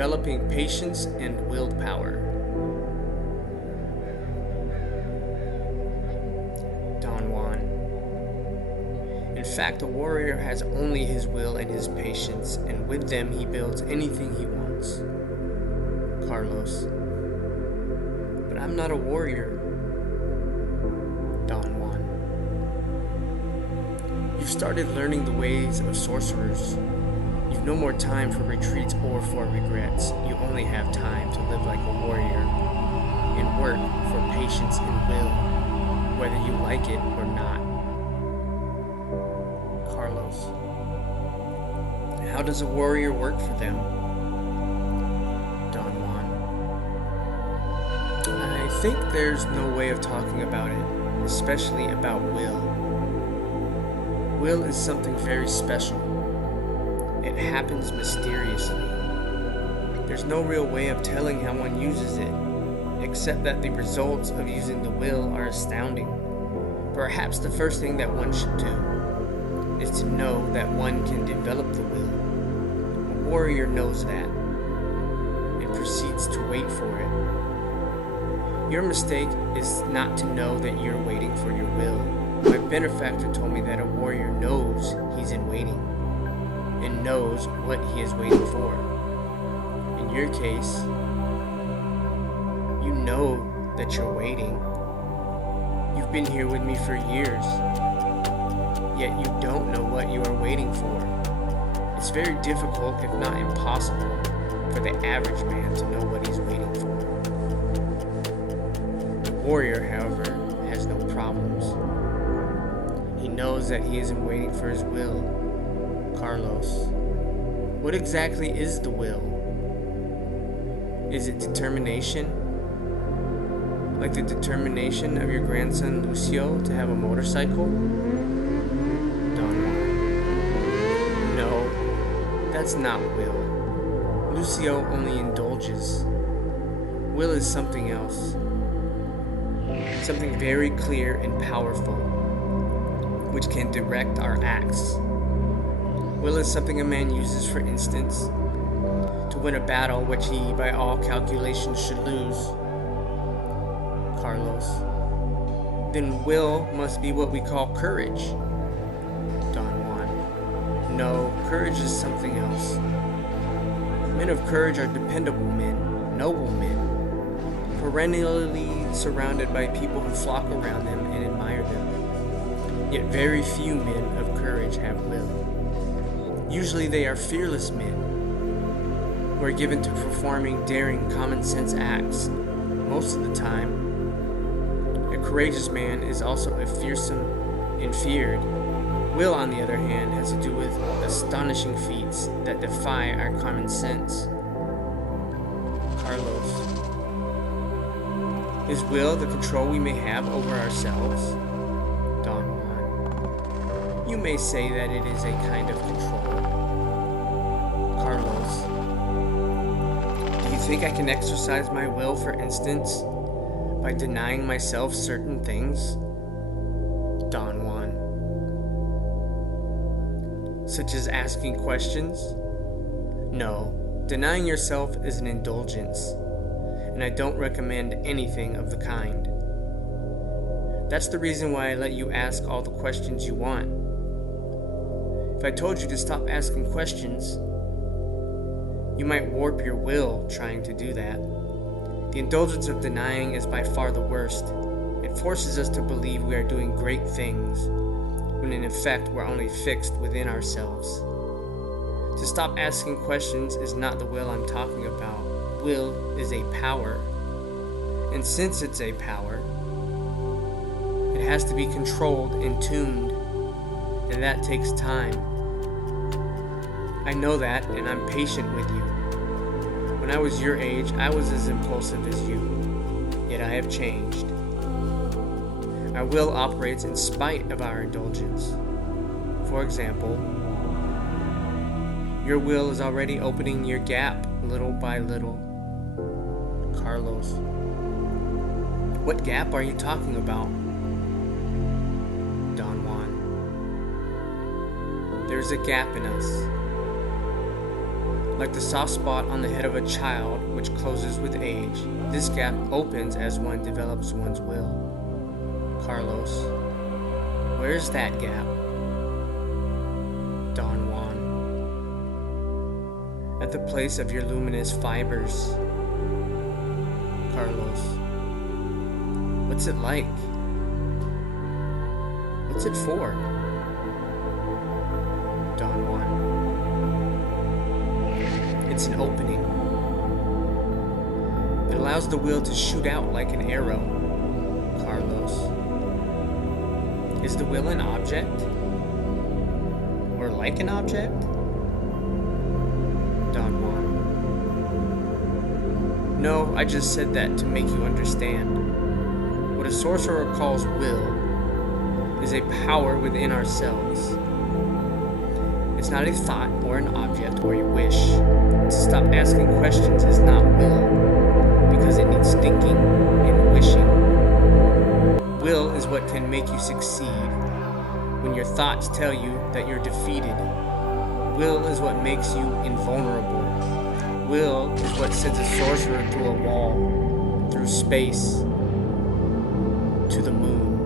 developing patience and willpower. Don Juan. In fact, a warrior has only his will and his patience, and with them he builds anything he wants. Carlos. But I'm not a warrior. Don Juan. You've started learning the ways of sorcerers. You've no more time for retreats or for regrets. You only have time to live like a warrior and work for patience and will, whether you like it or not. Carlos. How does a warrior work for them? Don Juan. I think there's no way of talking about it, especially about will. Will is something very special. It happens mysteriously. There's no real way of telling how one uses it, except that the results of using the will are astounding. Perhaps the first thing that one should do is to know that one can develop the will. A warrior knows that and proceeds to wait for it. Your mistake is not to know that you're waiting for your will. My benefactor told me that a warrior knows he's in waiting and knows what he is waiting for. In your case, you know that you're waiting. You've been here with me for years, yet you don't know what you are waiting for. It's very difficult, if not impossible, for the average man to know what he's waiting for. The warrior, however, has no problems. He knows that he isn't waiting for his will. Carlos. What exactly is the will? Is it determination? Like the determination of your grandson Lucio to have a motorcycle? Don Juan. No, that's not will. Lucio only indulges. Will is something else. Something very clear and powerful, which can direct our acts. Will is something a man uses, for instance, to win a battle which he, by all calculations, should lose. Carlos. Then will must be what we call courage. Don Juan. No, courage is something else. Men of courage are dependable men, noble men, perennially surrounded by people who flock around them and admire them. Yet very few men of courage have will. Usually they are fearless men who are given to performing daring common sense acts. Most of the time, a courageous man is also a fearsome and feared. Will, on the other hand, has to do with astonishing feats that defy our common sense. Carlos. Is will the control we may have over ourselves? Don Juan. You may say that it is a kind of control. Carlos. Do you think I can exercise my will, for instance, by denying myself certain things? Don Juan. Such as asking questions? No, denying yourself is an indulgence, and I don't recommend anything of the kind. That's the reason why I let you ask all the questions you want. If I told you to stop asking questions, you might warp your will trying to do that. The indulgence of denying is by far the worst. It forces us to believe we are doing great things, when in effect we're only fixed within ourselves. To stop asking questions is not the will I'm talking about. Will is a power. And since it's a power, it has to be controlled and tuned, and that takes time. I know that, and I'm patient with you. When I was your age, I was as impulsive as you, yet I have changed. Our will operates in spite of our indulgence. For example, your will is already opening your gap little by little. Carlos. What gap are you talking about? Don Juan. There's a gap in us. Like the soft spot on the head of a child, which closes with age, this gap opens as one develops one's will. Carlos. Where's that gap? Don Juan. At the place of your luminous fibers. Carlos. What's it like? What's it for? Don Juan. It's an opening. It allows the will to shoot out like an arrow. Carlos. Is the will an object? Or like an object? Don Juan. No, I just said that to make you understand. What a sorcerer calls will is a power within ourselves. It's not a thought or an object or a wish. To stop asking questions is not will, because it needs thinking and wishing. Will is what can make you succeed when your thoughts tell you that you're defeated. Will is what makes you invulnerable. Will is what sends a sorcerer through a wall, through space, to the moon.